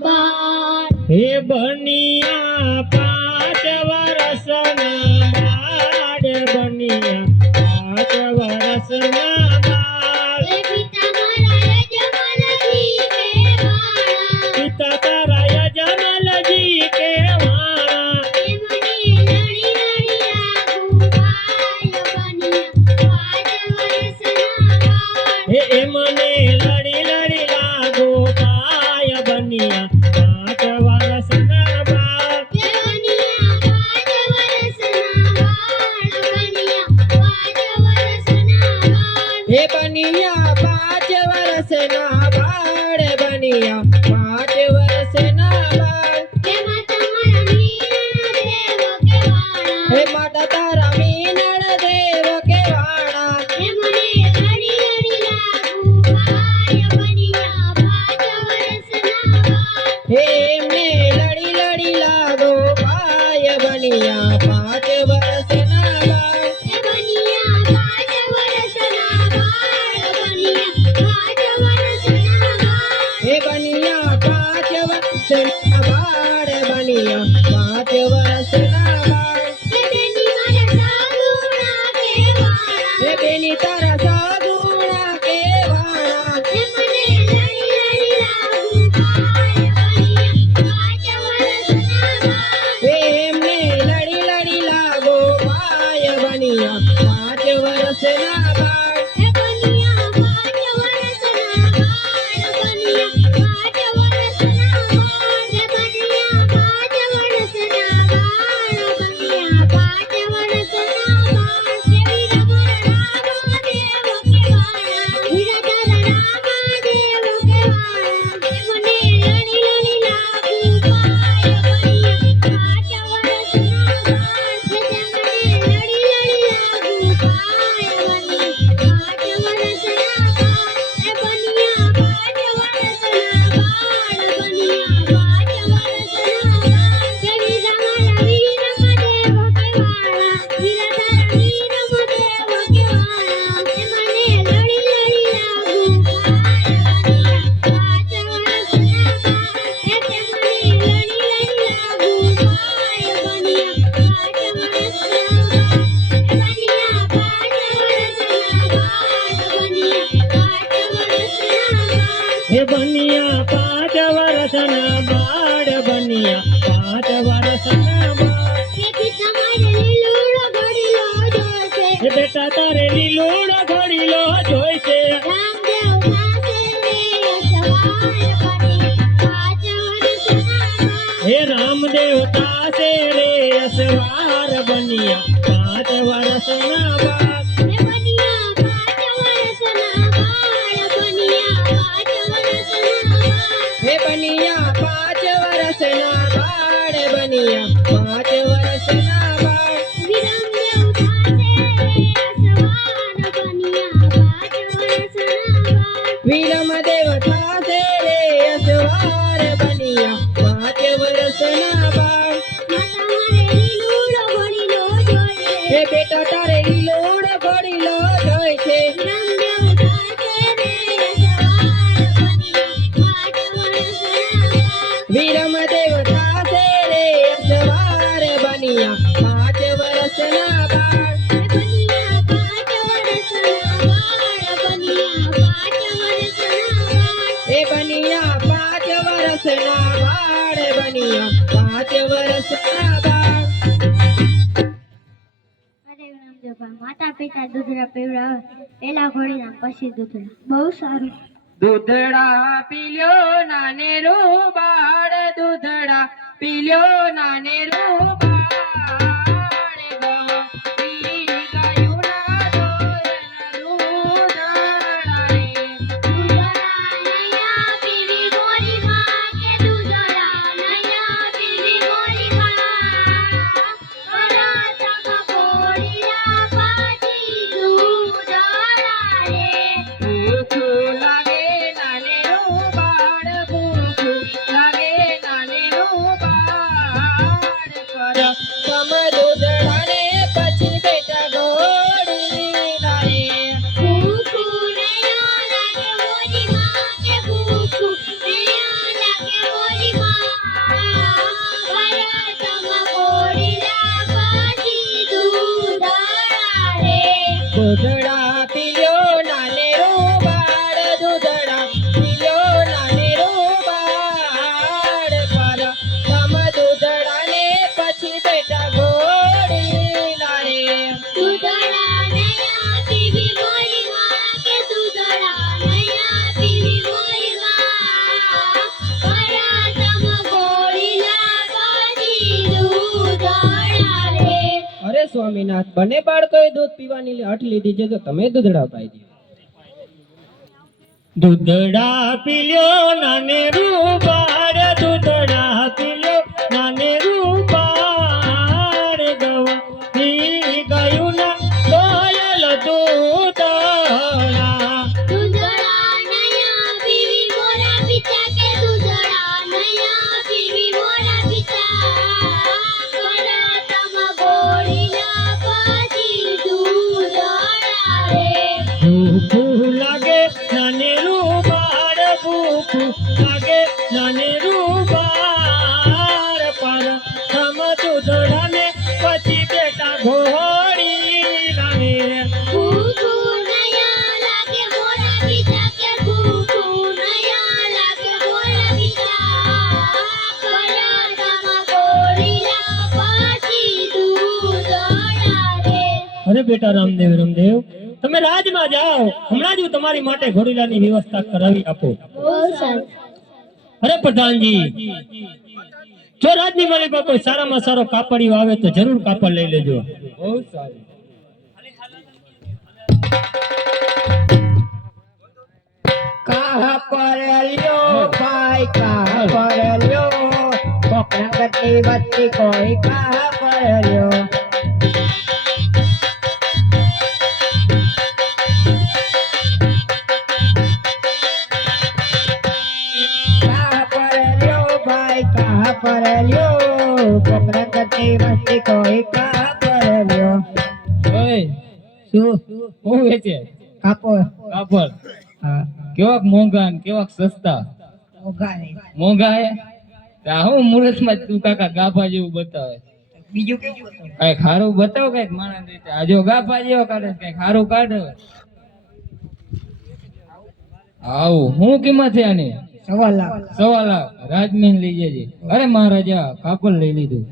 બાર. હે બનિયા Yeah. దేవనియా కాచవ હે બનિયા પાંચ વરસના બાળ બનિયા પાંચ વરસના બેટા તારે લીલોડો ઘડીલો જોઈશે. હે રામદેવ તાસે રે અસવાર બનિયા પાંચ વરસના બાળ. હે બનિયા પાંચ વર્ષના બાળ બનિયા પાંચ વર્ષના બાળ. વિરમ દેવતા રે અસવાર બનિયા. हे बनिया पाच वर्षना बाळ बनिया पाच वर्षना बाळ માતા પિતા દૂધડા પીવડાવે પેલા ઘોડીના પછી દૂધડા બહુ સારું દૂધડા પીલ્યો નાનેરું બાળ દૂધડા પીલ્યો નાનેરું સ્વામીનાથ બંને બાળકોએ દૂધ પીવાની હઠ લીધી છે, તો તમે દૂધડા પાઈ દો. દૂધડા પીલ્યો નાને રૂપાર દૂધડા પીલ્યો લાગે નાને રૂપાર ભૂખું લાગે નાને રૂપાર પર. થમ દૂધડાને પછી બેટા ઘોડી લાગે અરે બેટા રામદેવ રામદેવ. તમે રાજમાં જાઓ હમણાં જ હું તમારી માટે ઘોડીલાની વ્યવસ્થા કરાવી આપો. અરે પ્રધાનજી જો રાજની માલિકા કોઈ સારામાં સારો કાપડિયો આવે તો જરૂર કાપડ લઈ લેજો. બહુ સારું. કાહ પર લ્યો ભાઈ કાહ પર લ્યો કોકણા ગતિ વચ્ચે કોઈ કાહ પર લ્યો કોકણા ગતિ વચ્ચે કોઈ કાહ પર લ્યો ઓય શું? હું વેચે? કાપો. કાપડ. હા. કેવાક મોંઘા ને કેવાક સસ્તા. ઓગારે મોંઘા હે? તો કાકા ગાભા જેવું બતાવે. બીજું કેવું બતાવ? કંઈક માણસ રીતે આ ગાભા જેવો કાઢે કાઢે આવું. હું કિંમત છે આની? સવા લાખ સવા લાખ રાજમહેલ લઈ જજે. અરે મહારાજા કાપડ લઈ લીધું.